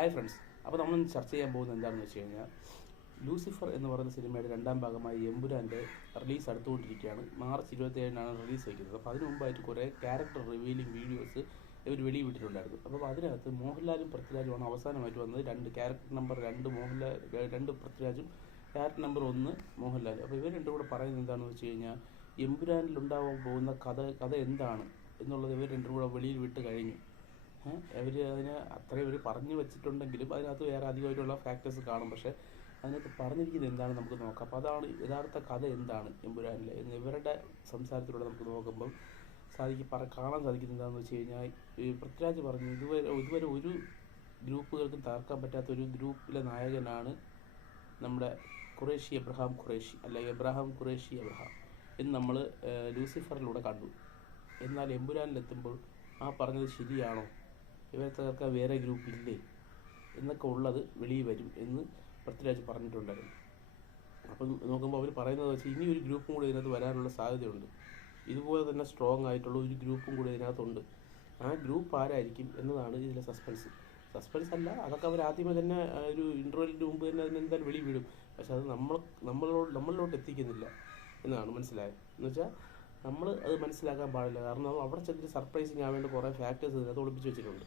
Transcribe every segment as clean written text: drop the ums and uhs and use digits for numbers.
Hi friends, അപ്പോൾ നമ്മൾ ചർച്ച ചെയ്യാൻ പോകുന്നത് എന്താണെന്ന് വെച്ച് കഴിഞ്ഞാൽ ലൂസിഫർ എന്ന് പറയുന്ന സിനിമയുടെ രണ്ടാം ഭാഗമായി എമ്പുരാൻ്റെ റിലീസ് അടുത്തുകൊണ്ടിരിക്കുകയാണ്. മാർച്ച് 27-നാണ് റിലീസ് വയ്ക്കുന്നത്. അപ്പോൾ അതിന് മുമ്പായിട്ട് കുറേ ക്യാരക്ടർ റിവീലിംഗ് വീഡിയോസ് ഇവർ വെളിവിട്ടിട്ടുണ്ടായിരുന്നു. അപ്പോൾ അതിനകത്ത് മോഹൻലാലും പൃഥ്വിരാജുമാണ് അവസാനമായിട്ട് വന്നത്. ക്യാരക്ടർ നമ്പർ 2 മോഹൻലാൽ, 2 പൃഥ്വിരാജും, ക്യാരക്ടർ നമ്പർ 1 മോഹൻലാൽ. അപ്പോൾ ഇവർ രണ്ടും കൂടെ പറയുന്നത് എന്താണെന്ന് വെച്ച് കഴിഞ്ഞാൽ എമ്പുരാനിൽ ഉണ്ടാവാൻ പോകുന്ന കഥ എന്താണ് എന്നുള്ളത് ഇവർ രണ്ടും കൂടെ വെളിയിൽ വിട്ട് കഴിഞ്ഞു. അവർ അതിനെ അത്രയും ഇവർ പറഞ്ഞു വെച്ചിട്ടുണ്ടെങ്കിലും അതിനകത്ത് വേറെ അധികമായിട്ടുള്ള ഫാക്ടേഴ്സ് കാണും. പക്ഷേ അതിനകത്ത് പറഞ്ഞിരിക്കുന്നത് എന്താണ് നമുക്ക് നോക്കാം. അപ്പോൾ അതാണ് യഥാർത്ഥ കഥ എന്താണ് എമ്പുരാനിലെ എന്ന് ഇവരുടെ സംസാരത്തിലൂടെ നമുക്ക് നോക്കുമ്പം കാണാൻ സാധിക്കുന്നത് എന്താണെന്ന് വെച്ച് കഴിഞ്ഞാൽ ഈ പൃഥ്വിരാജ് പറഞ്ഞു ഇതുവരെ ഒരു ഗ്രൂപ്പുകൾക്കും തകർക്കാൻ പറ്റാത്ത ഒരു ഗ്രൂപ്പിലെ നായകനാണ് നമ്മുടെ എബ്രഹാം ഖുറേഷി എന്ന് നമ്മൾ ലൂസിഫറിലൂടെ കണ്ടു. എന്നാൽ എമ്പുരാനിലെത്തുമ്പോൾ ആ പറഞ്ഞത് ശരിയാണോ, ഇവരെ തകർക്കാൻ വേറെ ഗ്രൂപ്പ് ഇല്ലേ എന്നൊക്കെ ഉള്ളത് വെളിയിൽ വരും എന്ന് പൃഥ്വിരാജ് പറഞ്ഞിട്ടുണ്ടായിരുന്നു. അപ്പം നോക്കുമ്പോൾ അവർ പറയുന്നത് വെച്ച് ഇനി ഒരു ഗ്രൂപ്പും കൂടി ഇതിനകത്ത് വരാനുള്ള സാധ്യതയുണ്ട്. ഇതുപോലെ തന്നെ സ്ട്രോങ് ആയിട്ടുള്ള ഒരു ഗ്രൂപ്പും കൂടി ഇതിനകത്തുണ്ട്. ആ ഗ്രൂപ്പ് ആരായിരിക്കും എന്നതാണ് ഇതിലെ സസ്പെൻസ് അല്ല, അതൊക്കെ അവർ ആദ്യമേ തന്നെ ഒരു ഇൻ്റർവെല്ലിന് മുമ്പ് തന്നെ അതിനെന്തായാലും വെളി വീഴും. പക്ഷെ അത് നമ്മളിലോട്ട് എത്തിക്കുന്നില്ല എന്നാണ് മനസ്സിലായത്. എന്നുവെച്ചാൽ നമ്മൾ അത് മനസ്സിലാക്കാൻ പാടില്ല. കാരണം നമ്മൾ അവിടെ ചെന്നിട്ട് സർപ്രൈസിങ് ആവേണ്ട കുറേ ഫാക്ടേഴ്സ് ഇതിനകത്ത് ഒളിപ്പിച്ച് വെച്ചിട്ടുണ്ട്.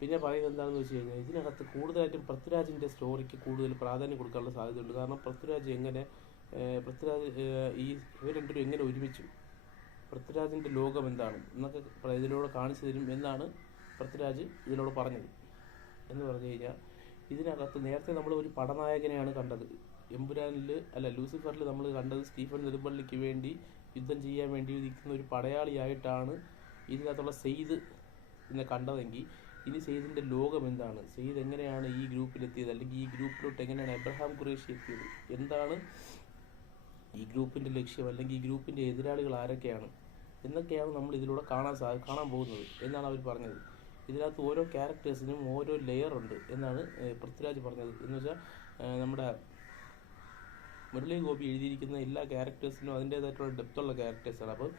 പിന്നെ പറയുന്നത് എന്താണെന്ന് വെച്ച് കഴിഞ്ഞാൽ ഇതിനകത്ത് കൂടുതലായിട്ടും പൃഥ്വിരാജിൻ്റെ സ്റ്റോറിക്ക് കൂടുതൽ പ്രാധാന്യം കൊടുക്കാനുള്ള സാധ്യതയുണ്ട്. കാരണം പൃഥ്വിരാജ് ഇവർ രണ്ടുപേരും എങ്ങനെ ഒരുമിച്ചു, പൃഥ്വിരാജിൻ്റെ ലോകം എന്താണ് എന്നൊക്കെ ഇതിലൂടെ കാണിച്ചു തരും എന്നാണ് പൃഥ്വിരാജ് ഇതിലൂടെ പറഞ്ഞത്. എന്ന് പറഞ്ഞു കഴിഞ്ഞാൽ ഇതിനകത്ത് നേരത്തെ നമ്മൾ ഒരു പടനായകനെയാണ് കണ്ടത്. ലൂസിഫറിൽ നമ്മൾ കണ്ടത് സ്റ്റീഫൻ നെടുമ്പള്ളിക്ക് വേണ്ടി യുദ്ധം ചെയ്യാൻ വേണ്ടി നിൽക്കുന്ന ഒരു പടയാളിയായിട്ടാണ് ഇതിനകത്തുള്ള സെയ്ദ് എന്നെ കണ്ടതെങ്കിൽ ഇനി സെയ്ദിൻ്റെ ലോകം എന്താണ്, സെയ്ദ് എങ്ങനെയാണ് ഈ ഗ്രൂപ്പിലെത്തിയത്, അല്ലെങ്കിൽ ഈ ഗ്രൂപ്പിലോട്ട് എങ്ങനെയാണ് എബ്രഹാം ഖുറേഷി എത്തിയത്, എന്താണ് ഈ ഗ്രൂപ്പിൻ്റെ ലക്ഷ്യം, അല്ലെങ്കിൽ ഈ ഗ്രൂപ്പിൻ്റെ എതിരാളികൾ ആരൊക്കെയാണ് എന്നൊക്കെയാണ് നമ്മൾ ഇതിലൂടെ കാണാൻ പോകുന്നത് എന്നാണ് അവർ പറഞ്ഞത്. ഇതിനകത്ത് ഓരോ ക്യാരക്ടേഴ്സിനും ഓരോ ലെയറുണ്ട് എന്നാണ് പൃഥ്വിരാജ് പറഞ്ഞത്. എന്ന് വെച്ചാൽ നമ്മുടെ മുരളി ഗോപി എഴുതിയിരിക്കുന്ന എല്ലാ ക്യാരക്ടേഴ്സിനും അതിൻ്റേതായിട്ടുള്ള ഡെപ്തുള്ള ക്യാരക്ടേഴ്സാണ്. അപ്പോൾ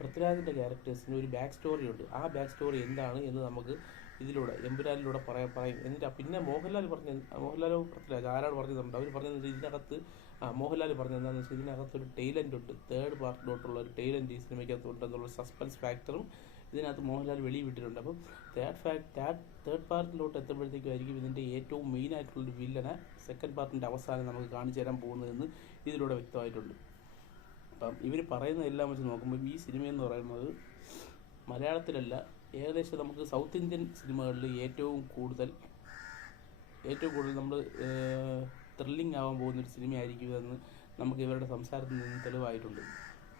പൃഥ്വിരാജിൻ്റെ ക്യാരക്ടേഴ്സിന് ഒരു ബാക്ക് സ്റ്റോറി ഉണ്ട്. ആ ബാക്ക് സ്റ്റോറി എന്താണ് എന്ന് നമുക്ക് ഇതിലൂടെ എമ്പുരാനിലൂടെ പറയും. എന്നിട്ട് പിന്നെ മോഹൻലാലോ പൃഥ്വിരാജ് ആരാണ് പറഞ്ഞിട്ടുണ്ട്, അവർ പറഞ്ഞതെന്ന് വെച്ചാൽ ഇതിനകത്ത് മോഹൻലാൽ പറഞ്ഞത് എന്താണെന്ന് വെച്ചാൽ ഇതിനകത്തൊരു ടൈലൻ്റ് ഉണ്ട്, തേർഡ് പാർട്ടിലോട്ടുള്ള ഒരു ടൈലൻ്റ് ഈ സിനിമയ്ക്കകത്ത് ഉണ്ടെന്നുള്ള സസ്പെൻസ് ഫാക്ടറും ഇതിനകത്ത് മോഹൻലാൽ വെളിവിട്ടിട്ടുണ്ട്. അപ്പം തേർഡ് പാർട്ടിലോട്ട് എത്തുമ്പോഴത്തേക്കായിരിക്കും ഇതിൻ്റെ ഏറ്റവും മെയിനായിട്ടുള്ളൊരു വില്ലനെ സെക്കൻഡ് പാർട്ടിൻ്റെ അവസാനം നമുക്ക് കാണിച്ചു തരാൻ പോകുന്നതെന്ന് ഇതിലൂടെ വ്യക്തമായിട്ടുണ്ട്. അപ്പം ഇവർ പറയുന്നതെല്ലാം വെച്ച് നോക്കുമ്പോൾ ഈ സിനിമയെന്ന് പറയുന്നത് മലയാളത്തിലല്ല, ഏകദേശം നമുക്ക് സൗത്ത് ഇന്ത്യൻ സിനിമകളിൽ ഏറ്റവും കൂടുതൽ നമ്മൾ ത്രില്ലിംഗ് ആവാൻ പോകുന്നൊരു സിനിമയായിരിക്കുമെന്ന് നമുക്ക് ഇവരുടെ സംസാരത്തിൽ നിന്ന് തെളിവായിട്ടുണ്ട്.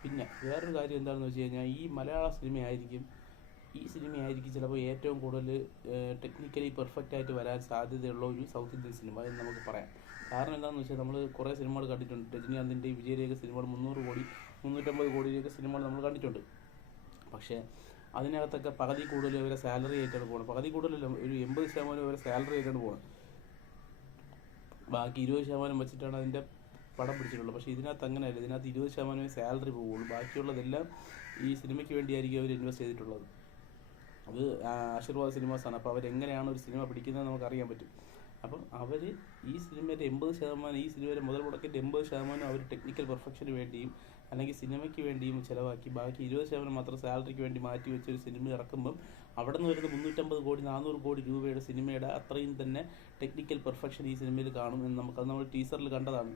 പിന്നെ വേറൊരു കാര്യം എന്താണെന്ന് വെച്ച് കഴിഞ്ഞാൽ ഈ സിനിമയായിരിക്കും ചിലപ്പോൾ ഏറ്റവും കൂടുതൽ ടെക്നിക്കലി പെർഫെക്റ്റ് ആയിട്ട് വരാൻ സാധ്യതയുള്ള ഒരു സൗത്ത് ഇന്ത്യൻ സിനിമ എന്ന് നമുക്ക് പറയാം. കാരണം എന്താണെന്ന് വെച്ചാൽ നമ്മൾ കുറേ സിനിമകൾ കണ്ടിട്ടുണ്ട്. രജനീകാന്തിൻ്റെ വിജയരേഖ സിനിമകൾ 300 കോടി 350 കോടിയൊക്കെ സിനിമകൾ നമ്മൾ കണ്ടിട്ടുണ്ട്. പക്ഷേ അതിനകത്തൊക്കെ പകുതി കൂടുതൽ ഇവരെ സാലറി ആയിട്ടാണ് പോകുന്നത്. പകുതി കൂടുതലല്ല, ഒരു 80% ഇവരെ സാലറി ആയിട്ടാണ് പോകുന്നത്. ബാക്കി 20% വെച്ചിട്ടാണ് അതിൻ്റെ പടം പിടിച്ചിട്ടുള്ളത്. പക്ഷേ ഇതിനകത്ത് അങ്ങനെയല്ല. ഇതിനകത്ത് 20% സാലറി പോകുള്ളൂ. ബാക്കിയുള്ളതെല്ലാം ഈ സിനിമയ്ക്ക് വേണ്ടിയായിരിക്കും അവർ ഇൻവെസ്റ്റ് ചെയ്തിട്ടുള്ളത്. അത് ആശീർവാദ് സിനിമാസാണ്. അപ്പോൾ അവരെങ്ങനെയാണ് ഒരു സിനിമ പിടിക്കുന്നത് നമുക്കറിയാൻ പറ്റും. അപ്പം അവർ ഈ സിനിമയുടെ 80%, ഈ സിനിമയുടെ മുതൽ മുടക്കിൻ്റെ 80% അവർ ടെക്നിക്കൽ പെർഫെക്ഷന് വേണ്ടിയും അല്ലെങ്കിൽ സിനിമയ്ക്ക് വേണ്ടിയും ചിലവാക്കി ബാക്കി 20% മാത്രം സാലറിക്ക് വേണ്ടി മാറ്റി വെച്ചൊരു സിനിമ ഇറക്കുമ്പം അവിടെ നിന്ന് വരുന്ന 350 കോടി 400 കോടി രൂപയുടെ സിനിമയുടെ അത്രയും തന്നെ ടെക്നിക്കൽ പെർഫെക്ഷൻ ഈ സിനിമയിൽ കാണും എന്ന് നമ്മൾ ടീസറിൽ കണ്ടതാണ്.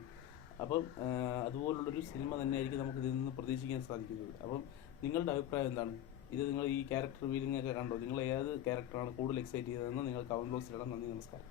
അപ്പം അതുപോലുള്ളൊരു സിനിമ തന്നെയായിരിക്കും നമുക്ക് ഇതിൽ നിന്ന് പ്രതീക്ഷിക്കാൻ സാധിക്കുന്നത്. അപ്പം നിങ്ങളുടെ അഭിപ്രായം എന്താണ്? നിങ്ങൾ ഈ ക്യാരക്ടർ റിവീലിംഗ് ഒക്കെ കണ്ടോ? നിങ്ങൾ ഏത് ക്യാരക്ടറാണ് കൂടുതൽ എക്സൈറ്റ് ചെയ്തതെന്ന് നിങ്ങൾ കമൻറ്റ് ബോക്സിലിടാം. നന്ദി, നമസ്കാരം.